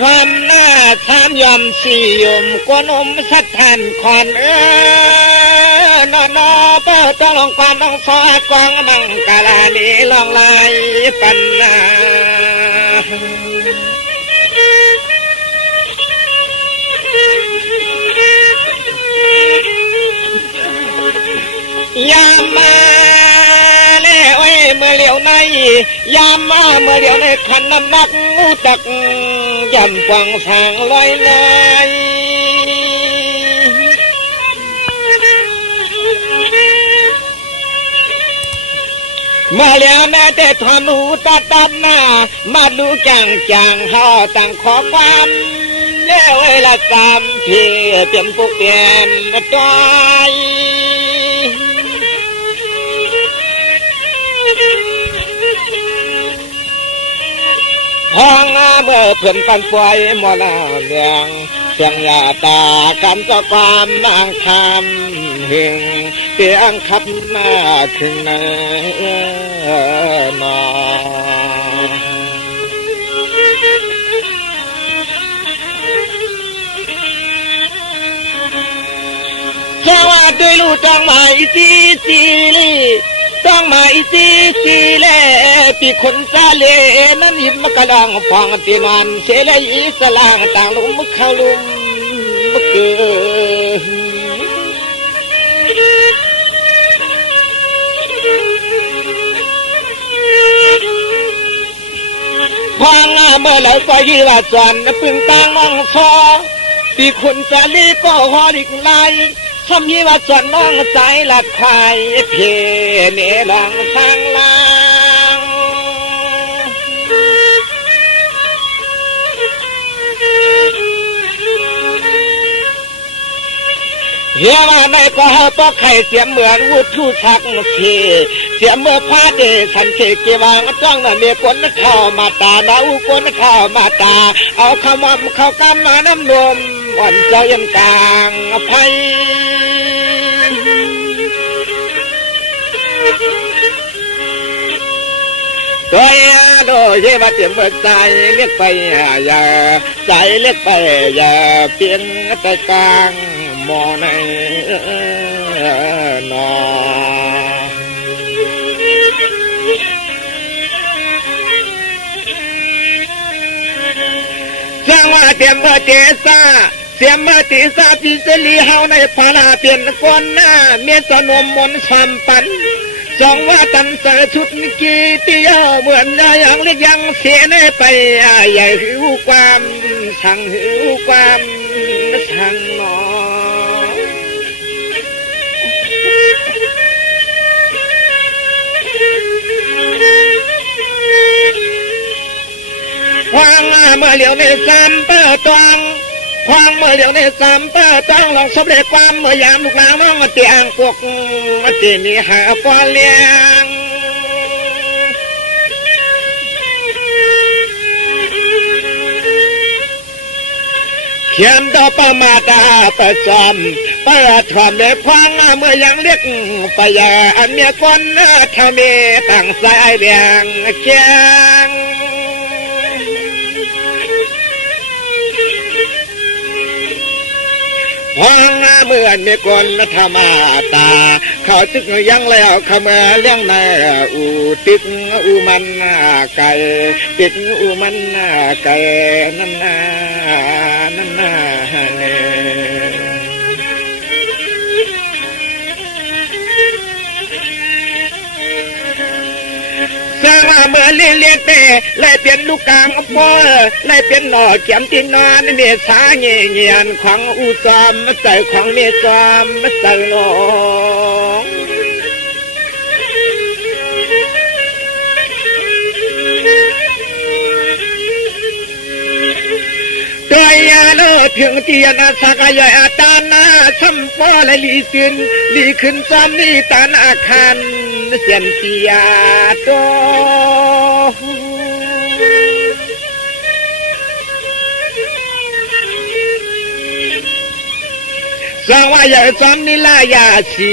ทอมหน้าสามยอมสี่ยมกวนมสัดแทนควันนอนอเปิดต้องลงควันต้องซอกวางมังกาลานีลองลายปันนายามมาเล่ไว้เมื่อเหลียวในยามมาเมื่อเหลียวในขันน้ำหนักงูตักยำกวางสางลอยลอยมาแล้วแม่แต่ทำหูตัดหน้ามาดูจางห่อต่างขอความเล่ไว้ละสามเพียเปลี่ยนพวกเปลี่ยนตัวห้องเมื่อเพื่อนกันป่วยมอลาเมียงเสียงยาตากันจะความนางคำหึงเตียงขับมาถึงเนอแค่ว่าด้วยลูกต้องมาอีซีลีต้องมาอีซีเล่ปีคนซาเล่นั้นหิมกระดังฟังตีมันเสลอีสลางต่างลุมเข้าลุมเกินฟังเมื่อไหร่ก็ยี่ว่าสอนพึ่งตั้งมองซอปีคนซาเล่ก็ฮอลิกไลคำยี่ว่าสวนน้องใจหลักควายเพเนลังทางลางเฮียว่าในก็ปอกไข่เสียเหมือนวุฒิชักเสียเมื่อพาเดสันเกเกวางจ้องนั่นเมียกวนเข้ามาตาดาวกวนเข้ามาตาเอาขมำเข้ากำมาน้ำนมวันเจ้ายันกลางไพตัวโดยเยว่าเตรียมเบิกใจเรียกไปอย่าใจเรียกไปอย่าเพียงแต่กลางมอในนอจังว่าเตรียมเบิกเจซาเสียมาติสาพิเศลีเฮาในพาราเปลี่ยนคนหน้าเมียสนมมนความปันจองว่าตันเสชุดกีตีเหมือนอย่างเล็กยังเสียในไปใหญ่หิวความสั่งหิวความสั่งหนอวางเมื่อเหลียวในสามเปิดตวงควางเมื่อเดี๋ยวในสามเป้าต้องลองสำเร็จความเมื่อยามลูกหลานน้องมาเตียงพวกมาเตียมีหาปอนเลี้ยงเขียนต่อประมาตาประจำเปิดทอมเลยควางเมื่อยังเรียกไปยาอันเมียคนเท่าเมตั้งสายเลี้ยงเกียงห้องเมื่อนมีคนธรรมาตาเขาจึกยังแล้วขมาเลี้ยงนาอูติกอูมันไก่ติกอูมันไก่นั่นสร้างเมื่อเลี้ยงเป้เลยเป็นลูกกลางพ่อเลยเป็นหน่อเขียมที่นอนเมียสาเงียนของอุจอมใส่ของเมียจอมใส่หนองตัวยาโลถึงเตียนสักยาตานาสัมปอและลีซึนลีขึ้นจอมนี่ตานอาคารเสียนเสียโตสร้างว่าอย่าจำนิลายาชี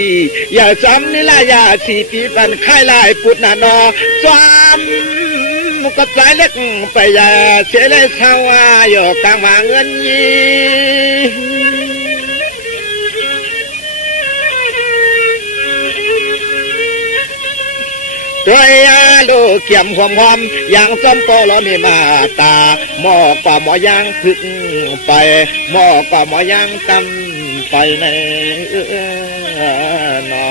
อย่าจำนิลายาชีปีบันค่ายลายปุตนานอจำ ำก็ใจเล็กไปอย่าเสียเลยเศร้าอยู่กลางว่าเงินยีด้วยลูกเกี่ยมหอมอย่างซ้อมโตแล้วมีมาตาหม้อก็หม้อย่างพึ่งไปหม้อก็หม้อย่างกำไปในนอ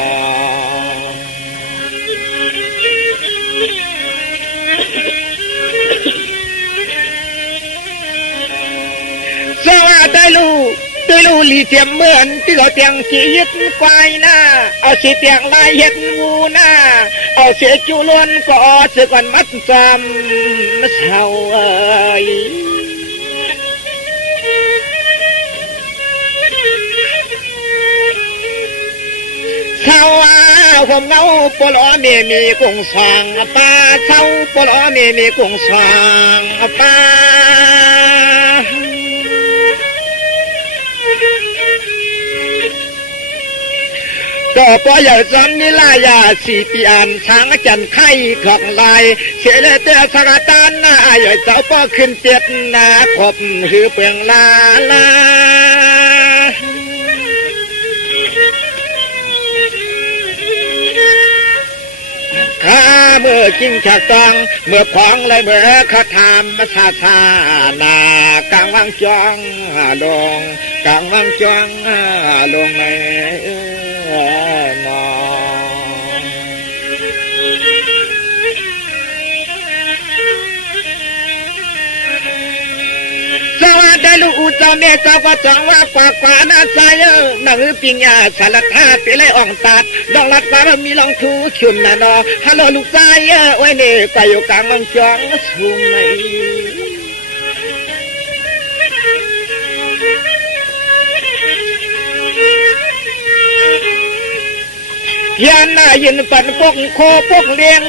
สวัสดีลูกด้วยลูลีเตียมเหมือนที่เราเตียงสียึดควายหน้าเอาสีเตียงลายเห็ดงูหน้าเอาเสียจุล้วนก็เสือก่อนมัดจำเศร้าเอ้ยเศร้าผมเงาปลอเมมีกงสางป้าเศร้าปลอเมมีกงสางป้าก็ปอยจำนิลายาสีปีอันช้างจันไข่ของลายเสียเลยเตะสกัดตันหน้าใหญ่เจ้าป้อขึ้นเปียดหน้าขบหือเปียงลาลาข้าเมื่อกิ้งฉากตังเมื่อพองเลยเมื่อขาทำมาชาหนากลางวังจ้องลงกลางวังจ้องลงในนอสวัสดีลูกเจ้าเมเจ้าก็จังว่ากว่าหน้าใจหนังปิงยาสารธาไปเลยอ่องตัดดองลัดฟ้ามีลองทูชุนนะนอฮัลโหลลูกใจไว้เนี่ยไปอยู่กลางมังจ้องสูงไหนยันน่ายินปั่นพกโคพกเลี้ยง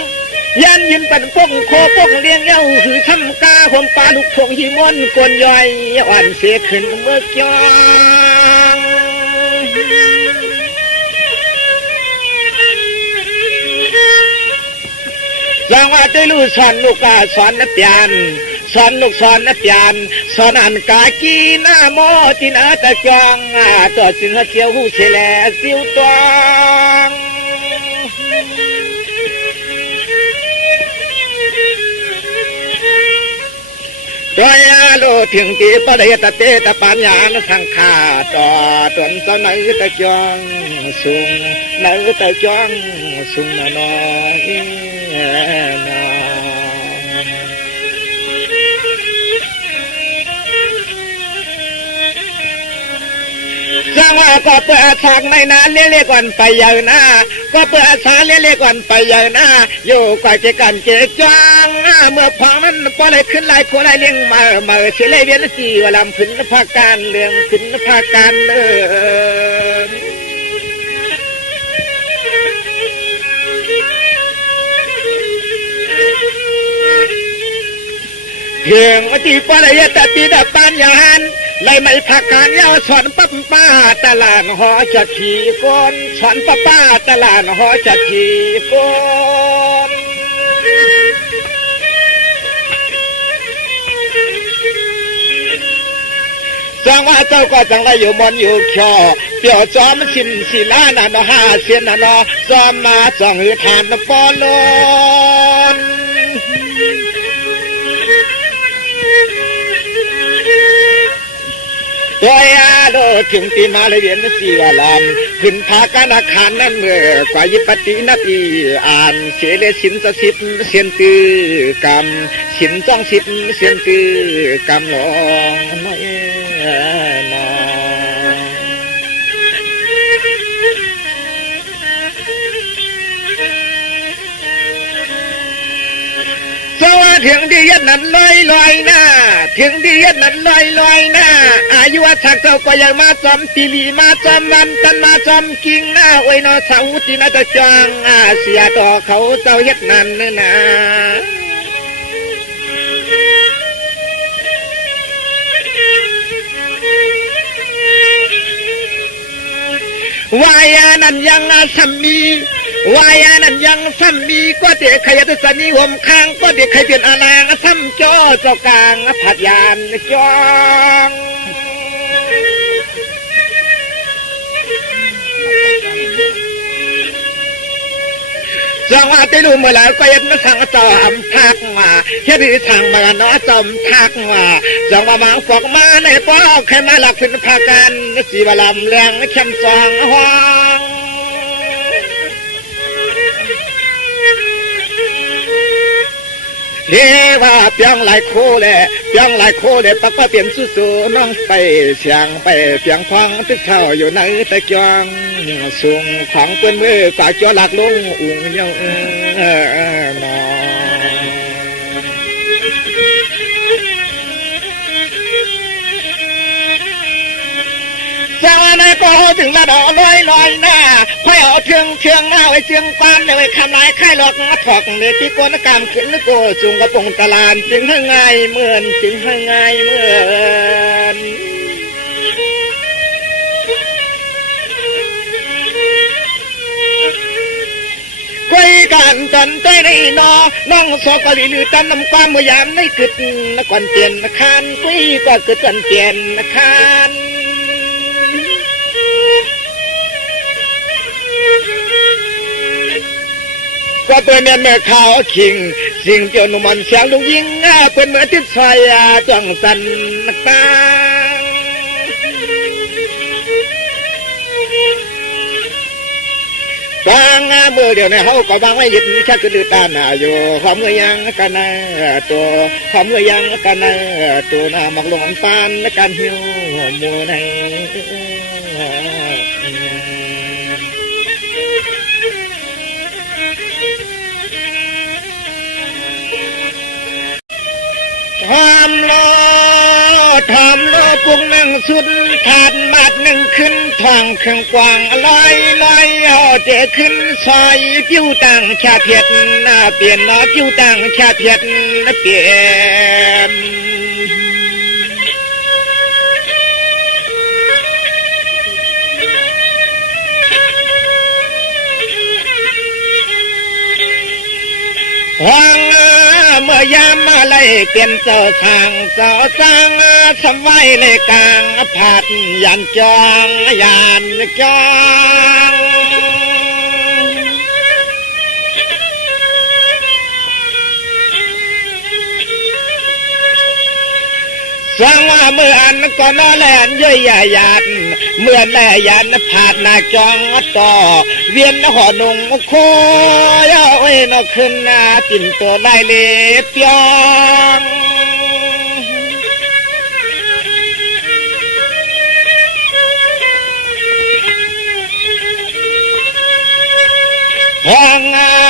ยันยินปั่นพกโคพกเลี้ยงเย้าหือช้ำกาผมปลาลูกพงหิมอนกวนย่อยอ่อนเสียขึ้นเมื่อจ้องจังว่าได้รู้สอนลูกกาสอนนักเปียนสอนลูกสอนนักเปียนสอนอันกากีหน้าโมตินาตะจองต่อจึงเที่ยวหูเสลสิวตองโดยโลถึงที่ปะเดตเตตปัญญาณสังขาต่อตนเจ้าไหนตะจองสูงไหนตะจองสูงน้อยน้อยจังว่าก็เปิดทางในนั้นเลี้ยก่อนไปยาวหน้าก็เปิดสาเลี้ยก่อนไปยาวหน้าอยู่กว่าจะกันเจจ้างเมื่อพอมันพอเลยขึ้นลายโคลายเลี้ยงมาเสียเลยเวียนสีว่าลำขึ้นภาคการเรื่องขึ้นภาคการเพียงวันที่ปลายตะปีดับปัญญาเลยไม่พักการยาวสอนป้าป้าตลาดหอจัดขี่ก้นสอนป้าป้าตลาดหอจัดขี่ก้นจังว่าเจ้าก็จังไรอยู่มอนอยู่คอเปี่ยวจอมชินศิลานาโนห้าเสียนนาโนจอมมาจองหือทานปอลนตัวโลถึงตีมาเลยเวียนสีวาลันขึ้นพาการอาคารนั่นเมื่อกว่ายิปตินาทีอ่านเสียเลสินสสิทเสียนตือกรรมสินจ้องสิทเสียนตือกรรมหลงไม่นอสวัสดีถึงที่ยันนั้นลอยหน้าถึงที่ยันนั้นลอยหน้าอายุวัฒน์เจ้าก็ยังมาจอมตีลีมาจอมวันตันมาจอมกิ่งหน้าโอ้ยนอสาวที่น่าจะจางเสียต่อเขาเจ้ายัดนั้นนะวายานั้นยังสามี วายานั้นยังซ้ำมีก็เด็กใครจะสนิวมข้างก็เด็กใครเปลี่ยนอานางซ้ำจ้อเจ้ากลางผัดยานจ้องจังว่าได้รู้เมื่อแล้วก็ยังมาสั่งจอมทักว่าแค่ที่สั่งมาเนาะจอมทักว่าจังว่ามังฟอกมาในป้อใครมาหลักเป็นพากันสีบาลำแรงเข้มซองห้องเฮ้ว่าเพียงหลายโคเลยเพียงหลายโคเลยปักก็เปลี่ยนสู้ๆน้องไปเสียงไปเพียงฟังตึกเท่าอยู่ในตะจองสูงของเปื้อนมือฝากจอหลักลงอุ่งยังนอจะในก็ถึงละดอลอยหน้าค่อยเอาเชืองหน้าไว้เชืองปานเลยคำลายค่ายหลอกถอกเนติโกนกรรมขึ้นนึกโกจุงกระปงตลาดจึงให้ง่ายเหมือนจึงให้ง่ายเหมือนคุยกันจนใจในนอน้องสอกลีลือตันน้ำความเมื่อยามไม่กึดนก่อนเปลี่ยนคานคุยก็กึดกันเปลี่ยนคานก็ตัวเนี่ยแม่ขาวขิงสิ่งเจียวนุ่มันเสียงลูกยิงเป็นเหมือนทิพย์ไฟจังสันตาบางเมื่อเดียวในเขาก็บางไม่หยุดชักกระดือตาหนาอยู่ความเมื่อยังกันนะตัวความเมื่อยังกันนะตัวหน้ามักลงปานการหิวมัวในทำโลปุงหนึ่งสุดถาดมาดหนึ่งขึ้นทางเครื่องกว้างลอยเอาเจขึ้นซอยผิวต่างชาเพียดหน้าเปลี่ยนน้อผิวต่างชาเพียดเปลี่ยนวังเมื่อยามมาไล่เปลี่ยนเจ้าทางเจ้าสร้างสมัยเลยกลางผาดยันจองยันจองสร้างว่าเมื่ออันก็นอแลนย่อยหยาดเมื่อแลยันผาดนาจองต่อเวียนหอนุงโคยเอาไว้นอกขึ้นนาจินตัวไล่เล็บยองทาง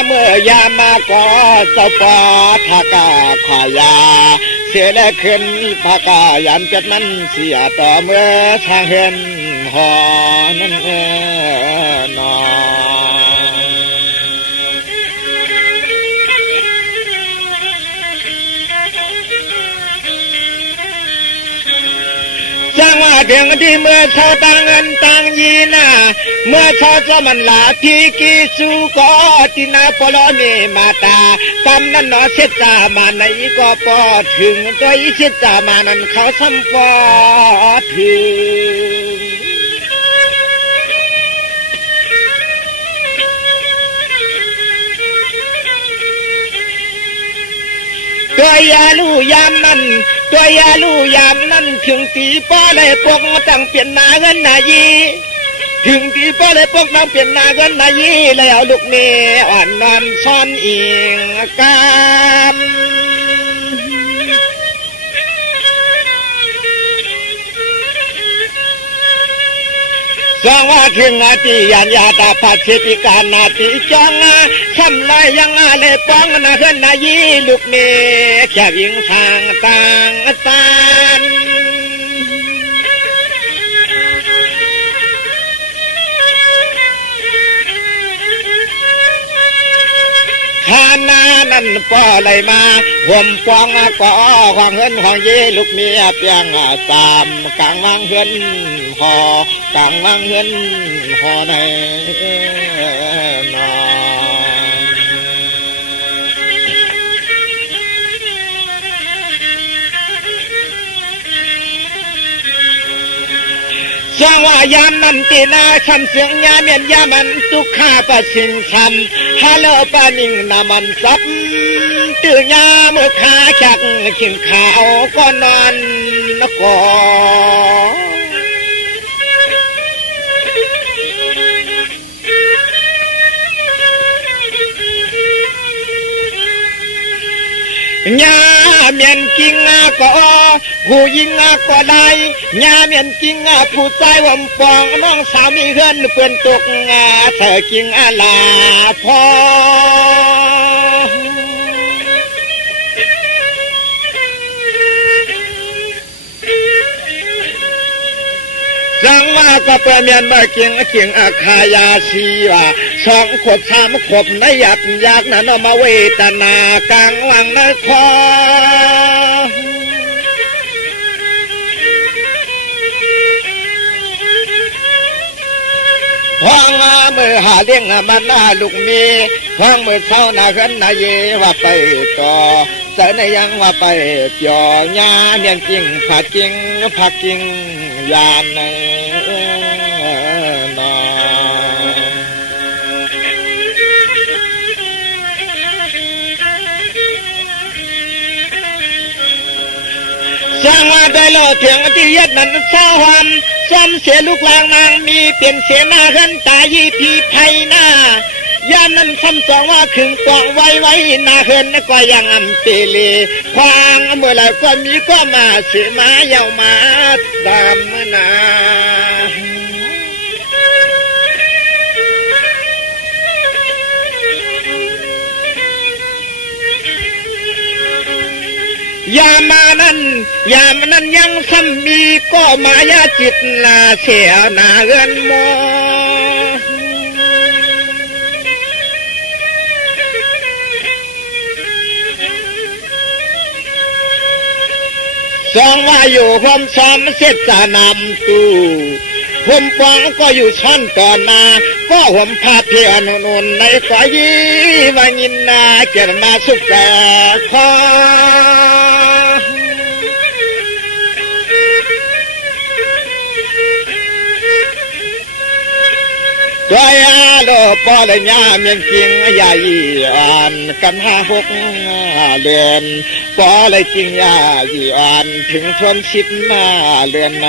เมื่อยามาก็เจ้าปอทากาขายาเสียแล้วขึ้นพากายันเป็ดมันเสียต่อเมื่อทางเห็นหอนั่นนอจังว่าเพียงที่เมื่อชาวต่างเงินต่างยีนาเมื่อชาวจะมันลาที่กิสุก็ที่นาปลอเนมาตากำนั้นหนอเช็ดจามาในก็ปอถึงตัวอีเช็ดจามานั้นเขาซ้ำปอถึงตัวยาลูยามนั้นตัวยาลูยามนั้นถึงตีป้อเลยพวกตั้งเปลี่ยนนาเงินนายีถึงตีป้อเลยพวกนั่งเปลี่ยนนาเงินนายีแล้วลูกเมียอ่อนนอนซ่อนอิงกามสองว่าถึงนาทียันยาตาปัจเจติการนาทีจังช้ำลายยังเลยป้องนาเฮือนนายีลูกเมย์แค่วิ่งทางต่างตานฐานานั้นป้อเลยมาห่มปองก่อความเฮือนของยีลูกเมียเปียงตามกลางวางเฮือนหอกลางวางเฮือนหอในนอ สร้างว่ายามมันตีนาคำเสียงยาเมียนยามันทุกข้าประสิงคำฮัลโหลปานิงนามันซับตื่นยาเมื่อขาจักกินข้าวก็นอนก่อญาเมียนกิงก็ผู้ยิงก็ได้ญาเมียนกิงผู้ใจวมปองน้องสาวมีเฮือนเปื่อนตกเธอกิงลาพอสังว่าก็เปลี่ยนมาเกียงอาคายาชีว่าสองขวบสามขวบในหยัดยากนั้นมาเวทนากลางหลังในคอห้องมือหาเลี้ยงมันน่าลูกมีห้องมือเช้านาเฮือนนาเยว่าไปต่อเสนยังว่าไปจ่อญาเนียนจริงผักจริงผักจริงยานในนาสร้างว่าได้โลเถียงที่ยัดนั้นเศร้าวันซ้อมเสียลูกลางนางมีเปลี่ยนเสียหน้าเฮือนตายีพีไพหน้ายามนั้นคำสองว่าขึงกองไว้นาเฮือนก็ยังอันเตลีควางเมื่อไรก็มีก็มาเสียมาเยามาตามเมื่อนายามานั้นยังซ้ำมีก็มายาจิตลาเสียนาเฮือนโมสองว่าอยู่พร้อมซ้อมเสร็จจะนำตู้ผมปองก็อยู่ช่อนก่อนนาก็ผมพาเพียนุนในสายีวันยินนาเกิดมาสุกแก่คอตัวอยาโลปอเลยญาเมียนจริงใหญ่อ่อนกัน5-6เดือนปอเลยจริงยายี่อ่อนถึงทน15เดือนใน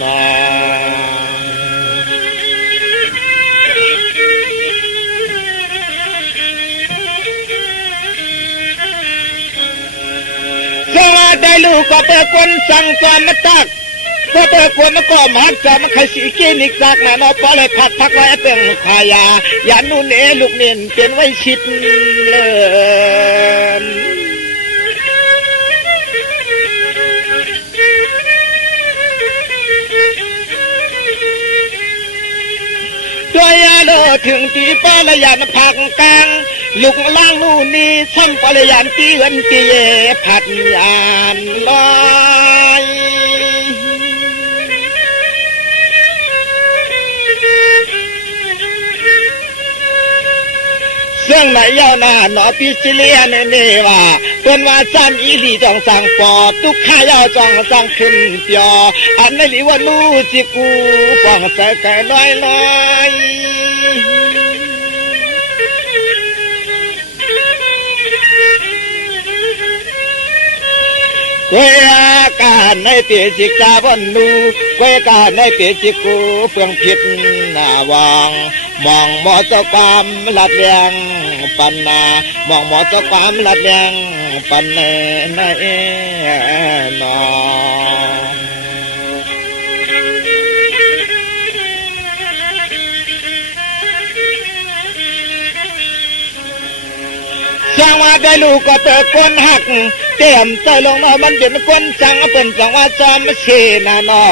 นาสวัสดีลูกก็เป็นคนสั่งก่อนมาตักก็เตะคนก็มาจะมาขายสีกินอีกสักนะเนาะพอเลยพักไว้เป็นขายายานุ่นลูกเนียนเป็นไว้ชิดเลยตัวยาโลถึงตีปลายานพักกลางลูกล่างนู่นนี่ซ้ำปลายานตีวันตีผัดยานลอยเรื่องไหนยาวนาหนอพิซิเลียนนี่ว่าเป็นว่าซ้ำอีหลีจองสั่งปอตุกข้ายาวจองสั่งขึ้นเปียอันนี้หลีว่าลู่จิกูปองใส่ไก่น้อยเวการในเปียจิกาบนนูเวการในเปียจิกูเฟื่องผิดหน้าวางมองหมอเจ้าความลัดเลียงปันนามองหมอเจ้าความลัดเลียงปันเนนอจังว่าได้ลูกก็เปิดคนหักเต็มใจลงมามันเป็นคนจังเป็นจังว่าจอมเชนาเนาะ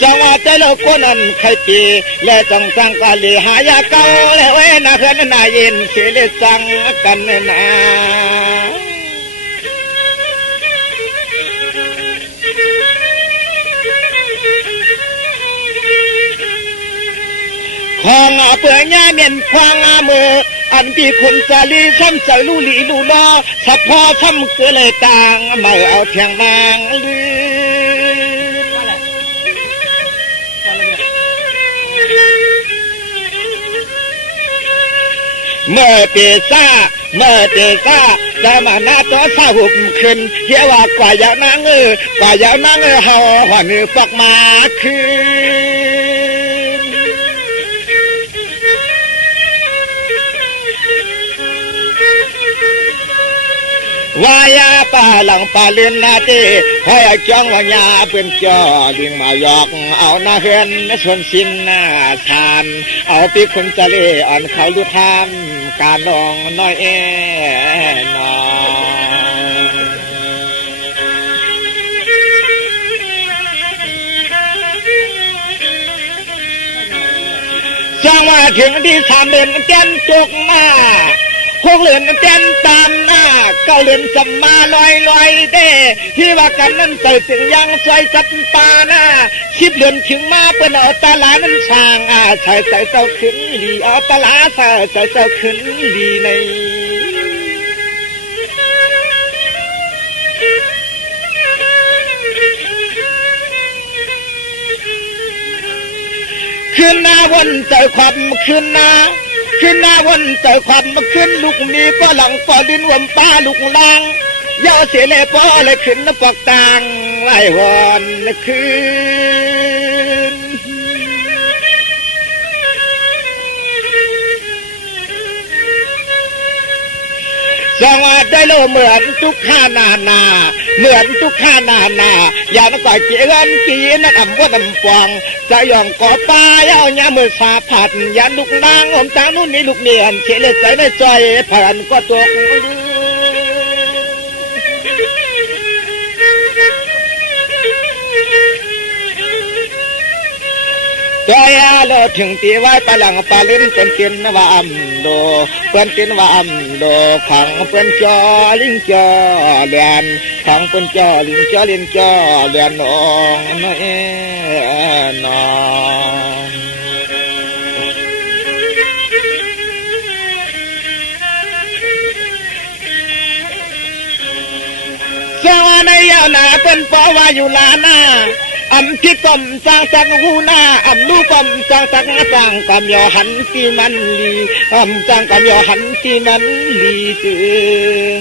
จังว่าใจลูกคนนั้นใครปีและจังสังกาลีหายาเก่าและเว้นาเฮือนนาเย็นเสียเลยจังกันนาของเปื่อยญาเมียนควางมืออันที่คุณสาลีซ้ำใส่ลูลีลูล้อสะพอซ้ำเกลือเลยต่างไม่เอาเทียงนางลืม เมื่อเตซ่าจะมาหน้าตัวสาหุบขึ้นเฮียว่ากว่ายาวนางกว่ายาวนางเฮาหันปอกมาคืนวายาป่าหลังป่าเลือนนาเต้ให้จ้องว่ายาเป็นจอดึงมายอกเอาหน้าเฮือนส่วนสิ้นหน้าทานเอาปีคุณจะเล่อ่อนเขาดูทามการลองน้อยนอจังว่าถึงที่3 เดือนเต้นจุกหน้า6 เดือนเต้นตามหน้า9 เดือนสัมมาลอยเด้ที่ว่ากันนั้นเกิดถึงยังใส่จับปาหน้า10 เดือนถึงมาเป็นเอาตาลานั้นช่างใส่เจ้าขึ้นดีเอาตาลาใส่เจ้าขึ้นดีในคืนหน้าวันเจอความคืนหน้าวันเจอความขึ้นลูกมีป้อหลังป้อดินวมป้าลูกลางยาเสียเลยป้อเลยขึ้นปากต่างไล่วอนคืนจังหวะได้โลเหมือนทุกข้านาอย่ามาก่อยเจียนกีนักอ่ำว่าดำฟองจะย่องก่อป้าเย้าเนี่ยมือสาผัดยันลูกนางอมตางนู่นนี่ลูกเนียนเฉลยใจไม่ใจผ่านก็ตกตัว โลถึงตีไว้ปลังปาลิ้นเป็นกินว่าอัมโดเป็นกินว่าอัมโดขังเป็นจอลิงจอเลียนขังเป็นจอลิงจอเลียนนองนองสวรรค์ยาวนาเป็นปอว่าอยู่ลานาอำที่กลมจางจังหูหน้าอำลูกกลมจางจังจางกำยอหันตีมันลีอำจางกำยอหันตีมันลีตึง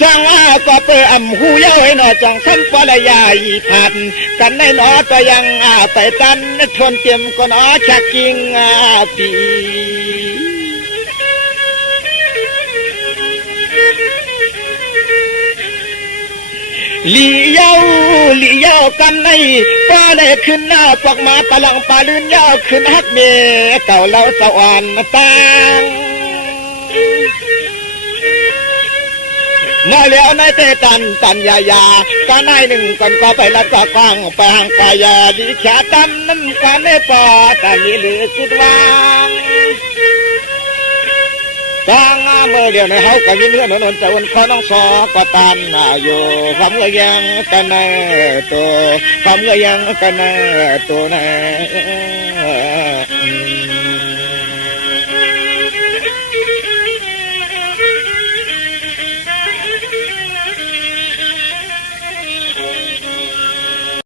สร้างว่าก็เปิดอำหูเย้าให้หน่อจังขั้นปลายาอีพันกันในหนอก็ยังไปตันทนเตรียมก็หนอชักกิงปีลีเย้ากันในป้าได้ขึ้นหน้าปอกมาปลังปลาลื่นเย้าขึ้นฮักเมเก่าเล่าสวรรค์ตางมาแล้วนายเตตันยายาตานายหนึ่งก่อนก็ไปละก็กว้างไปห่างไปยาดีแค่ตั้มน้ำกันได้ปอตานี้หรือสุดวางตางเมื่อเดียวในเฮาก็ยิ้มเลื่อนนนจะวันคอน้องซอก็ตันอยู่ความเงยยังกันตัวความเงยยังกันตัวนะ